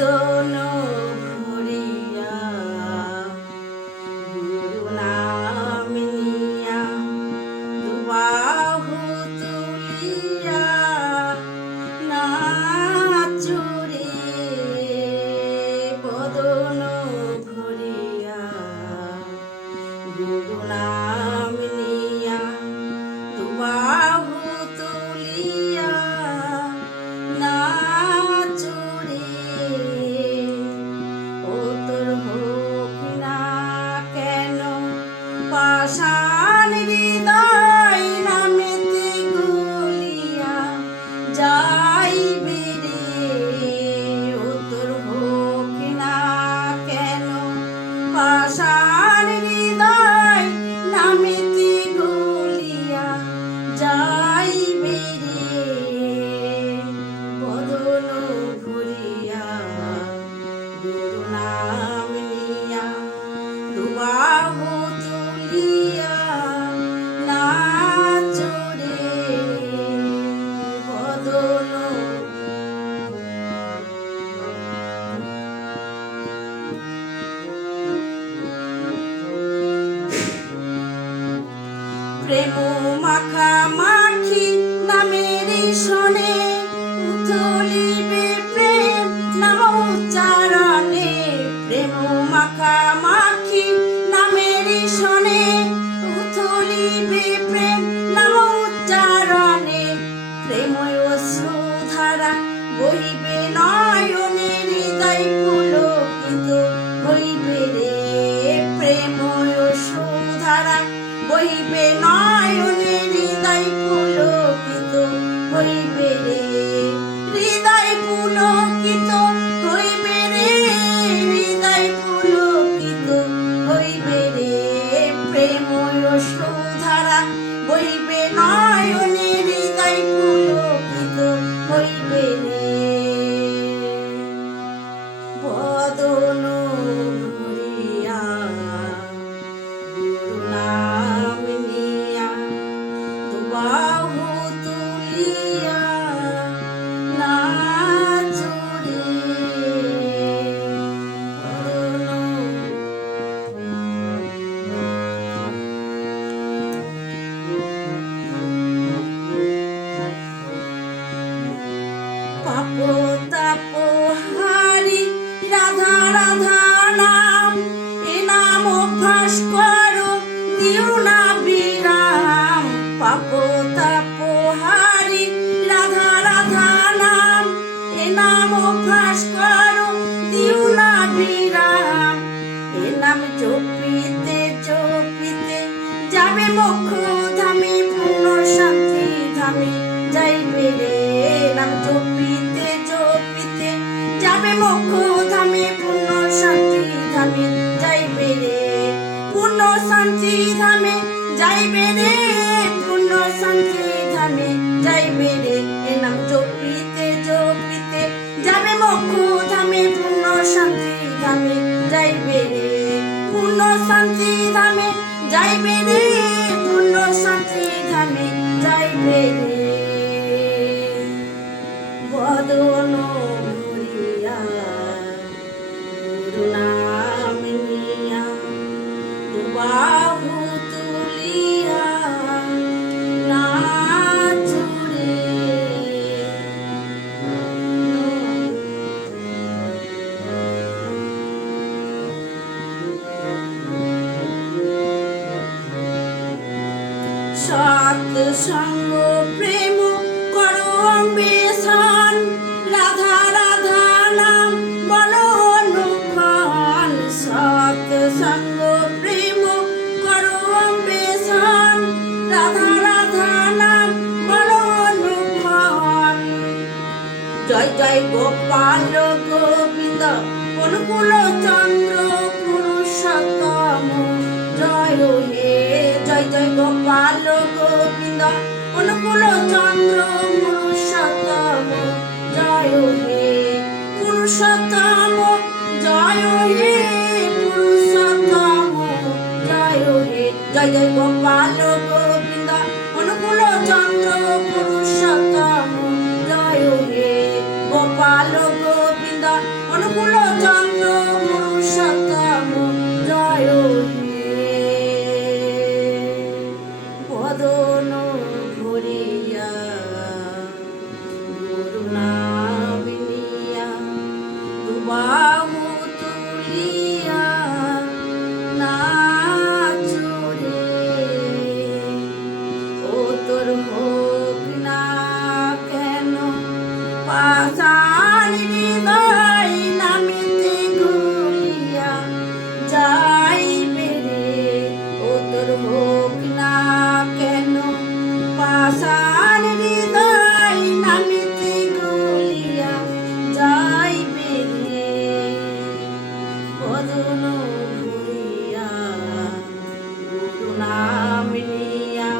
বদন ভরিয়া গুরু নাম নিয়া দুবাহু তুলিয়া নাচুরে বদন ভরিয়া গুরু নাম নিয়া দুবাহু তুলিয়া নাচুরে ও তোর হোক না কেন পাষাণ হৃদয় নামেতে গলিয়া যাইবে রে ও তোর হোক না কেন পাষাণ হৃদয় নামেতে গলিয়া যাইবে রে বদন ভরিয়া গুরু নাম নিয়া দুবাহু তুলিয়া নাচরে বদন প্রেম মাখামাখি নামের শোনে উথলিবে প্রেম নাম উচ্চারণে প্রেম মাখামাখি নামের শোনে উথলিবে প্রেম নাম উচ্চারণে প্রেম অশ্রুধারা বহিবে নয়নে হৃদয় পুলকিত হইবে রে প্রেম অশ্রুধারা বহিবে নয়নে হৃদয় পুলকিত হইবে রে হৃদয় পুলকিত হইবে রে হৃদয় পুলকিত হইবে রে প্রেম অশ্রুধারা বহিবে নয়নে হৃদয় পুলকিত হইবে রে বদন ভরিয়া গুরু নাম নিয়া দুবাহু তুলিয়া নাচরে পাপ তাপ হারি রাধা রাধা নাম এ নাম অভ্যাস করো দিও না বিরাম পাপ তাপ হারি রাধা রাধা নাম এ নাম অভ্যাস করো দিও না বিরাম এ নাম জপিতে জপিতে যাবে মোক্ষ ধামে পূর্ণ শান্তি ধামে যাইবে রে নাম জপিতে জপিতে যাবে মোক্ষ ধামে পূর্ণ শান্তি ধামে যাইবে রে পূর্ণ শান্তি ধামে যাইবে রে পূর্ণ শান্তি ধামে যাইবে রে এ নাম জপিতে জপিতে যাবে মোক্ষ ধামে পূর্ণ শান্তি ধামে যাইবে রে পূর্ণ শান্তি ধামে যাইবে রে পূর্ণ শান্তি ধামে যাইবে রে বদন ভরিয়া গুরু নাম নিয়া দুবাহু তুলিয়া নাচরে সৎ সঙ্গ প্রেম করো অন্বেষণ রাধা রাধা নাম বলো অনুক্ষণ সৎ সঙ্গ প্রেম করো অন্বেষণ রাধা রাধা নাম বলো অনুক্ষণ জয় জয় গোপাল গোবিন্দ অনুকূল চন্দ্র পুরুষোত্তম জয় হে জয় জয় গোপাল গোবিন্দ অনুকূল চন্দ্র পুরুষোত্তম জয় হে পুরুষোত্তম জয় হে পুরুষোত্তম জয় হে জয় জয় গোপাল গোবিন্দ অনুকূল চন্দ্র পুরুষোত্তম জয় হে গোপাল গোবিন্দ অনুকূল বাহু তুলিয়া নাচরে ও তোর হোক না কেন পাষাণ হৃদয় নামিতে গলিয়া যাইবে রে ও তোর হোক না কেন পাষাণ হৃদয় নামিতে গলিয়া যাইবে রে বদন ভরিয়া গুরু নাম নিয়া